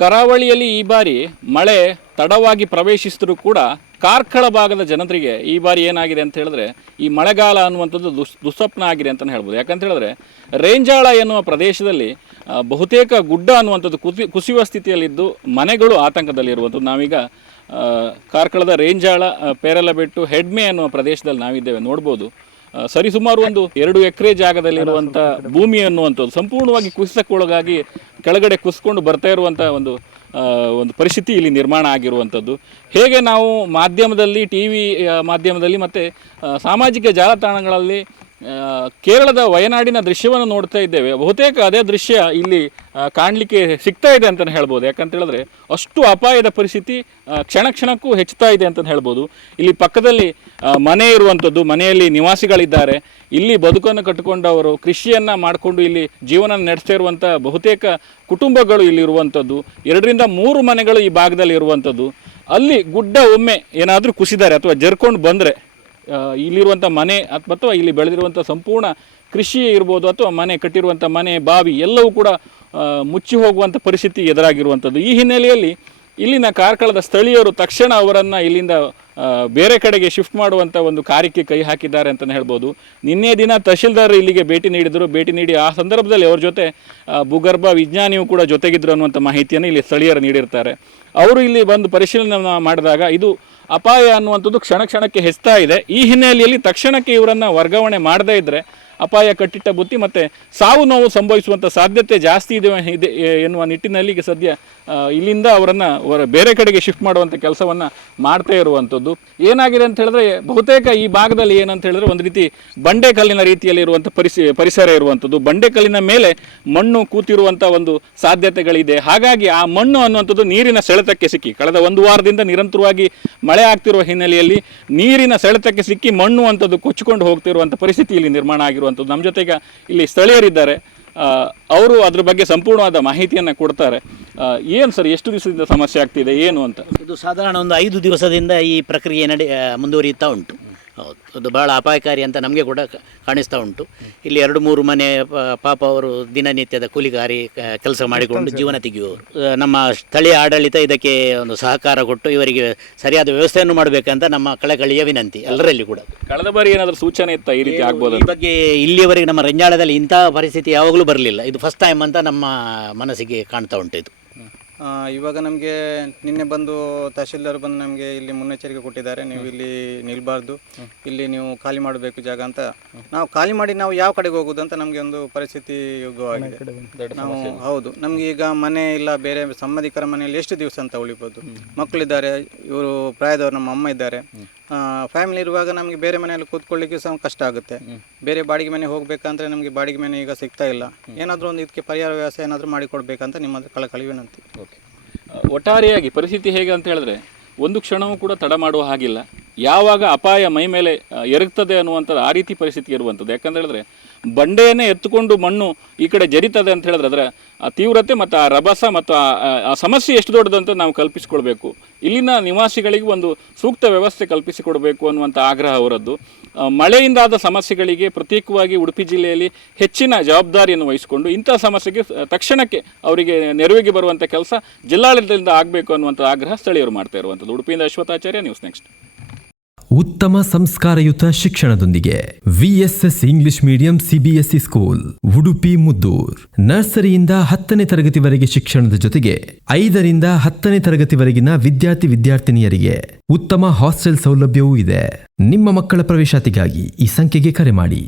ಕರಾವಳಿಯಲ್ಲಿ ಈ ಬಾರಿ ಮಳೆ ತಡವಾಗಿ ಪ್ರವೇಶಿಸಿದರೂ ಕೂಡ ಕಾರ್ಕಳ ಭಾಗದ ಜನರಿಗೆ ಈ ಬಾರಿ ಏನಾಗಿದೆ ಅಂತ ಹೇಳಿದ್ರೆ ಈ ಮಳೆಗಾಲ ಅನ್ನುವಂಥದ್ದು ದುಸ್ವಪ್ನ ಆಗಿದೆ ಅಂತಲೇ ಹೇಳ್ಬೋದು. ಯಾಕಂತ ಹೇಳಿದ್ರೆ ರೇಂಜಾಳ ಎನ್ನುವ ಪ್ರದೇಶದಲ್ಲಿ ಬಹುತೇಕ ಗುಡ್ಡ ಅನ್ನುವಂಥದ್ದು ಕುಸಿಯುವ ಸ್ಥಿತಿಯಲ್ಲಿದ್ದು ಮನೆಗಳು ಆತಂಕದಲ್ಲಿರುವಂಥದ್ದು. ನಾವೀಗ ಕಾರ್ಕಳದ ರೇಂಜಾಳ ಪೇರಲಬೆಟ್ಟು ಹೆಡ್ಮೆ ಅನ್ನುವ ಪ್ರದೇಶದಲ್ಲಿ ನಾವಿದ್ದೇವೆ. ನೋಡ್ಬೋದು ಸರಿಸುಮಾರು ಒಂದು 2 ಎಕರೆ ಜಾಗದಲ್ಲಿರುವಂಥ ಭೂಮಿ ಅನ್ನುವಂಥದ್ದು ಸಂಪೂರ್ಣವಾಗಿ ಕುಸಿತಕ್ಕೊಳಗಾಗಿ ಕೆಳಗಡೆ ಕುಸ್ಕೊಂಡು ಬರ್ತಾ ಇರುವಂಥ ಒಂದು ಪರಿಸ್ಥಿತಿ ಇಲ್ಲಿ ನಿರ್ಮಾಣ ಆಗಿರುವಂಥದ್ದು. ಹೇಗೆ ನಾವು ಮಾಧ್ಯಮದಲ್ಲಿ ಟಿ.ವಿ. ಮಾಧ್ಯಮದಲ್ಲಿ ಮತ್ತು ಸಾಮಾಜಿಕ ಜಾಲತಾಣಗಳಲ್ಲಿ ಕೇರಳದ ವಯನಾಡಿನ ದೃಶ್ಯವನ್ನು ನೋಡ್ತಾ ಇದ್ದೇವೆ, ಬಹುತೇಕ ಅದೇ ದೃಶ್ಯ ಇಲ್ಲಿ ಕಾಣಲಿಕ್ಕೆ ಸಿಗ್ತಾ ಇದೆ ಅಂತಲೇ ಹೇಳ್ಬೋದು. ಯಾಕಂತ ಹೇಳಿದ್ರೆ ಅಷ್ಟು ಅಪಾಯದ ಪರಿಸ್ಥಿತಿ ಕ್ಷಣ ಕ್ಷಣಕ್ಕೂ ಹೆಚ್ಚುತ್ತಾ ಇದೆ ಅಂತಲೇ ಹೇಳ್ಬೋದು. ಇಲ್ಲಿ ಪಕ್ಕದಲ್ಲಿ ಮನೆ ಇರುವಂಥದ್ದು, ಮನೆಯಲ್ಲಿ ನಿವಾಸಿಗಳಿದ್ದಾರೆ, ಇಲ್ಲಿ ಬದುಕನ್ನು ಕಟ್ಟಿಕೊಂಡವರು ಕೃಷಿಯನ್ನು ಮಾಡಿಕೊಂಡು ಇಲ್ಲಿ ಜೀವನ ನಡೆಸ್ತಾ ಇರುವಂಥ ಬಹುತೇಕ ಕುಟುಂಬಗಳು ಇಲ್ಲಿರುವಂಥದ್ದು. 2 ರಿಂದ 3 ಮನೆಗಳು ಈ ಭಾಗದಲ್ಲಿ ಇರುವಂಥದ್ದು. ಅಲ್ಲಿ ಗುಡ್ಡ ಒಮ್ಮೆ ಏನಾದರೂ ಕುಸಿದರೆ ಅಥವಾ ಜರ್ಕೊಂಡು ಬಂದರೆ ಇಲ್ಲಿರುವಂಥ ಮನೆ ಅಥವಾ ಇಲ್ಲಿ ಬೆಳೆದಿರುವಂಥ ಸಂಪೂರ್ಣ ಕೃಷಿ ಇರ್ಬೋದು ಅಥವಾ ಮನೆ ಕಟ್ಟಿರುವಂಥ ಮನೆ ಬಾವಿ ಎಲ್ಲವೂ ಕೂಡ ಮುಚ್ಚಿ ಹೋಗುವಂಥ ಪರಿಸ್ಥಿತಿ ಎದುರಾಗಿರುವಂಥದ್ದು. ಈ ಹಿನ್ನೆಲೆಯಲ್ಲಿ ಇಲ್ಲಿನ ಕಾರ್ಕಳದ ಸ್ಥಳೀಯರು ತಕ್ಷಣ ಅವರನ್ನು ಇಲ್ಲಿಂದ ಬೇರೆ ಕಡೆಗೆ ಶಿಫ್ಟ್ ಮಾಡುವಂಥ ಒಂದು ಕಾರ್ಯಕ್ಕೆ ಕೈ ಹಾಕಿದ್ದಾರೆ ಅಂತಲೇ ಹೇಳ್ಬೋದು. ನಿನ್ನೆ ದಿನ ತಹಶೀಲ್ದಾರ್ ಇಲ್ಲಿಗೆ ಭೇಟಿ ನೀಡಿದರು. ಭೇಟಿ ನೀಡಿ ಆ ಸಂದರ್ಭದಲ್ಲಿ ಅವ್ರ ಜೊತೆ ಭೂಗರ್ಭ ವಿಜ್ಞಾನಿಯೂ ಕೂಡ ಜೊತೆಗಿದ್ರು ಅನ್ನುವಂಥ ಮಾಹಿತಿಯನ್ನು ಇಲ್ಲಿ ಸ್ಥಳೀಯರು ನೀಡಿರ್ತಾರೆ. ಅವರು ಇಲ್ಲಿ ಬಂದು ಪರಿಶೀಲನೆ ಮಾಡಿದಾಗ ಇದು ಅಪಾಯ ಅನ್ನುವಂಥದ್ದು ಕ್ಷಣ ಕ್ಷಣಕ್ಕೆ ಹೆಚ್ಚುತ್ತಾ ಇದೆ. ಈ ಹಿನ್ನೆಲೆಯಲ್ಲಿ ತಕ್ಷಣಕ್ಕೆ ಇವರನ್ನು ವರ್ಗಾವಣೆ ಮಾಡದೇ ಇದ್ದರೆ ಅಪಾಯ ಕಟ್ಟಿಟ್ಟ ಬುತ್ತಿ ಮತ್ತು ಸಾವು ನೋವು ಸಂಭವಿಸುವಂಥ ಸಾಧ್ಯತೆ ಜಾಸ್ತಿ ಇದೆ ಎನ್ನುವ ನಿಟ್ಟಿನಲ್ಲಿ ಈಗ ಸದ್ಯ ಇಲ್ಲಿಂದ ಅವರನ್ನು ಬೇರೆ ಕಡೆಗೆ ಶಿಫ್ಟ್ ಮಾಡುವಂಥ ಕೆಲಸವನ್ನು ಮಾಡ್ತಾ ಇರುವಂಥದ್ದು. ಏನಾಗಿದೆ ಅಂತ ಹೇಳಿದ್ರೆ ಬಹುತೇಕ ಈ ಭಾಗದಲ್ಲಿ ಏನಂತ ಹೇಳಿದ್ರೆ ಒಂದು ರೀತಿ ಬಂಡೆಕಲ್ಲಿನ ರೀತಿಯಲ್ಲಿ ಇರುವಂಥ ಪರಿಸರ ಇರುವಂಥದ್ದು. ಬಂಡೆಕಲ್ಲಿನ ಮೇಲೆ ಮಣ್ಣು ಕೂತಿರುವಂಥ ಒಂದು ಸಾಧ್ಯತೆಗಳಿದೆ. ಹಾಗಾಗಿ ಆ ಮಣ್ಣು ಅನ್ನುವಂಥದ್ದು ನೀರಿನ ಸೆಳೆತಕ್ಕೆ ಸಿಕ್ಕಿ ಕಳೆದ 1 ವಾರದಿಂದ ನಿರಂತರವಾಗಿ ಮಳೆ ಆಗ್ತಿರುವ ಹಿನ್ನೆಲೆಯಲ್ಲಿ ನೀರಿನ ಸೆಳೆತಕ್ಕೆ ಸಿಕ್ಕಿ ಮಣ್ಣು ಅಂಥದ್ದು ಕೊಚ್ಚಿಕೊಂಡು ಹೋಗ್ತಿರುವಂಥ ಪರಿಸ್ಥಿತಿ ಇಲ್ಲಿ ನಿರ್ಮಾಣ ಆಗಿರುವಂಥದ್ದು. ನಮ್ಮ ಜೊತೆಗೆ ಇಲ್ಲಿ ಸ್ಥಳೀಯರಿದ್ದಾರೆ, ಅವರು ಅದ್ರ ಬಗ್ಗೆ ಸಂಪೂರ್ಣವಾದ ಮಾಹಿತಿಯನ್ನು ಕೊಡ್ತಾರೆ. ಏನು ಸರ್, ಎಷ್ಟು ದಿವಸದಿಂದ ಸಮಸ್ಯೆ ಆಗ್ತಿದೆ ಏನು ಅಂತ? ಇದು ಸಾಧಾರಣ ಒಂದು 5 ದಿವಸದಿಂದ ಈ ಪ್ರಕ್ರಿಯೆ ಮುಂದುವರಿಯುತ್ತಾ ಉಂಟು. ಹೌದು, ಅದು ಭಾಳ ಅಪಾಯಕಾರಿ ಅಂತ ನಮಗೆ ಕೂಡ ಕಾಣಿಸ್ತಾ ಉಂಟು. ಇಲ್ಲಿ 2-3 ಮನೆ ಪಾಪ ಅವರು ದಿನನಿತ್ಯದ ಕೂಲಿಗಾರಿ ಕೆಲಸ ಮಾಡಿಕೊಂಡು ಜೀವನ ತೆಗೆಯುವವರು. ನಮ್ಮ ಸ್ಥಳೀಯ ಆಡಳಿತ ಇದಕ್ಕೆ ಒಂದು ಸಹಕಾರ ಕೊಟ್ಟು ಇವರಿಗೆ ಸರಿಯಾದ ವ್ಯವಸ್ಥೆಯನ್ನು ಮಾಡಬೇಕಂತ ನಮ್ಮ ಕಳಕಳಿಯ ವಿನಂತಿ ಎಲ್ಲರಲ್ಲಿ ಕೂಡ. ಕಳೆದ ಬಾರಿ ಏನಾದರೂ ಸೂಚನೆ ಇತ್ತ ಈ ರೀತಿ ಆಗ್ಬೋದು? ಈ ಬಗ್ಗೆ ಇಲ್ಲಿಯವರೆಗೆ ನಮ್ಮ ರೆಂಜಾಳದಲ್ಲಿ ಇಂತಹ ಪರಿಸ್ಥಿತಿ ಯಾವಾಗಲೂ ಬರಲಿಲ್ಲ. ಇದು ಫಸ್ಟ್ ಟೈಮ್ ಅಂತ ನಮ್ಮ ಮನಸ್ಸಿಗೆ ಕಾಣ್ತಾ ಉಂಟು ಇದು. ಇವಾಗ ನಮಗೆ ನಿನ್ನೆ ಬಂದು ತಹಶೀಲ್ದಾರ್ ಬಂದು ನಮಗೆ ಇಲ್ಲಿ ಮುನ್ನೆಚ್ಚರಿಕೆ ಕೊಟ್ಟಿದ್ದಾರೆ, ನೀವು ಇಲ್ಲಿ ನಿಲ್ಬಾರ್ದು, ಇಲ್ಲಿ ನೀವು ಖಾಲಿ ಮಾಡಬೇಕು ಜಾಗ ಅಂತ. ನಾವು ಖಾಲಿ ಮಾಡಿ ನಾವು ಯಾವ ಕಡೆಗೆ ಹೋಗೋದು ಅಂತ ನಮಗೆ ಒಂದು ಪರಿಸ್ಥಿತಿ ಯುಗವಾಗಿದೆ. ನಾವು ಹೌದು, ನಮಗೆ ಈಗ ಮನೆ ಇಲ್ಲ, ಬೇರೆ ಸಂಬಂಧಿಕರ ಮನೆಯಲ್ಲಿ ಎಷ್ಟು ದಿವಸ ಅಂತ ಉಳಿಬೋದು. ಮಕ್ಕಳಿದ್ದಾರೆ, ಇವರು ಪ್ರಾಯದವರು ನಮ್ಮ ಅಮ್ಮ ಇದ್ದಾರೆ, ಫ್ಯಾಮಿಲಿ ಇರುವಾಗ ನಮಗೆ ಬೇರೆ ಮನೆಯಲ್ಲಿ ಕೂತ್ಕೊಳ್ಳಿಕ್ಕೆ ಸಹ ಕಷ್ಟ ಆಗುತ್ತೆ. ಬೇರೆ ಬಾಡಿಗೆ ಮನೆ ಹೋಗಬೇಕಂದ್ರೆ ನಮಗೆ ಬಾಡಿಗೆ ಮನೆ ಈಗ ಸಿಗ್ತಾ ಇಲ್ಲ. ಏನಾದರೂ ಒಂದು ಇದಕ್ಕೆ ಪರಿಹಾರ ವ್ಯವಸ್ಥೆ ಏನಾದರೂ ಮಾಡಿಕೊಡ್ಬೇಕಂತ ನಿಮ್ಮ ಕಳಕಳಿ ವಿನಂತಿ. ಓಕೆ, ಒಟ್ಟಾರೆಯಾಗಿ ಪರಿಸ್ಥಿತಿ ಹೇಗೆ ಅಂತ ಹೇಳಿದ್ರೆ ಒಂದು ಕ್ಷಣವೂ ಕೂಡ ತಡ ಮಾಡುವ ಹಾಗಿಲ್ಲ. ಯಾವಾಗ ಅಪಾಯ ಮೈ ಮೇಲೆ ಎರಗ್ತದೆ ಅನ್ನುವಂಥದ್ದು ಆ ರೀತಿ ಪರಿಸ್ಥಿತಿ ಇರುವಂಥದ್ದು. ಯಾಕಂತ ಹೇಳಿದ್ರೆ ಬಂಡೆಯನ್ನೇ ಎತ್ತುಕೊಂಡು ಮಣ್ಣು ಈ ಕಡೆ ಜರಿತದೆ ಅಂತ ಹೇಳಿದ್ರೆ ಅದರ ಆ ತೀವ್ರತೆ ಮತ್ತು ಆ ರಭಸ ಮತ್ತು ಆ ಸಮಸ್ಯೆ ಎಷ್ಟು ದೊಡ್ಡದಂತ ನಾವು ಕಲ್ಪಿಸಿಕೊಡ್ಬೇಕು. ಇಲ್ಲಿನ ನಿವಾಸಿಗಳಿಗೆ ಒಂದು ಸೂಕ್ತ ವ್ಯವಸ್ಥೆ ಕಲ್ಪಿಸಿಕೊಡಬೇಕು ಅನ್ನುವಂಥ ಆಗ್ರಹ ಅವರದ್ದು. ಮಳೆಯಿಂದಾದ ಸಮಸ್ಯೆಗಳಿಗೆ ಪ್ರತ್ಯೇಕವಾಗಿ ಉಡುಪಿ ಜಿಲ್ಲೆಯಲ್ಲಿ ಹೆಚ್ಚಿನ ಜವಾಬ್ದಾರಿಯನ್ನು ವಹಿಸಿಕೊಂಡು ಇಂಥ ಸಮಸ್ಯೆಗೆ ತಕ್ಷಣಕ್ಕೆ ಅವರಿಗೆ ನೆರವಿಗೆ ಬರುವಂಥ ಕೆಲಸ ಜಿಲ್ಲಾಡಳಿತದಿಂದ ಆಗಬೇಕು ಅನ್ನುವಂಥ ಆಗ್ರಹ ಸ್ಥಳೀಯರು ಮಾಡ್ತಾ ಇರುವಂಥದ್ದು. ಉಡುಪಿಯಿಂದ ಅಶ್ವಥಾಚಾರ್ಯ, ನ್ಯೂಸ್ ನೆಕ್ಸ್ಟ್. ಉತ್ತಮ ಸಂಸ್ಕಾರಯುತ ಶಿಕ್ಷಣದೊಂದಿಗೆ VSS English medium CBSE school Udupi Muddur. ನರ್ಸರಿಯಿಂದ 10ನೇ ತರಗತಿವರೆಗೆ ಶಿಕ್ಷಣದ ಜೊತೆಗೆ 5 ರಿಂದ 10ನೇ ತರಗತಿವರೆಗಿನ ವಿದ್ಯಾರ್ಥಿನಿಯರಿಗೆ ಉತ್ತಮ ಹಾಸ್ಟೆಲ್ ಸೌಲಭ್ಯವೂ ಇದೆ. ನಿಮ್ಮ ಮಕ್ಕಳ ಪ್ರವೇಶಾತಿಗಾಗಿ ಈ ಸಂಖ್ಯೆಗೆ ಕರೆ ಮಾಡಿ.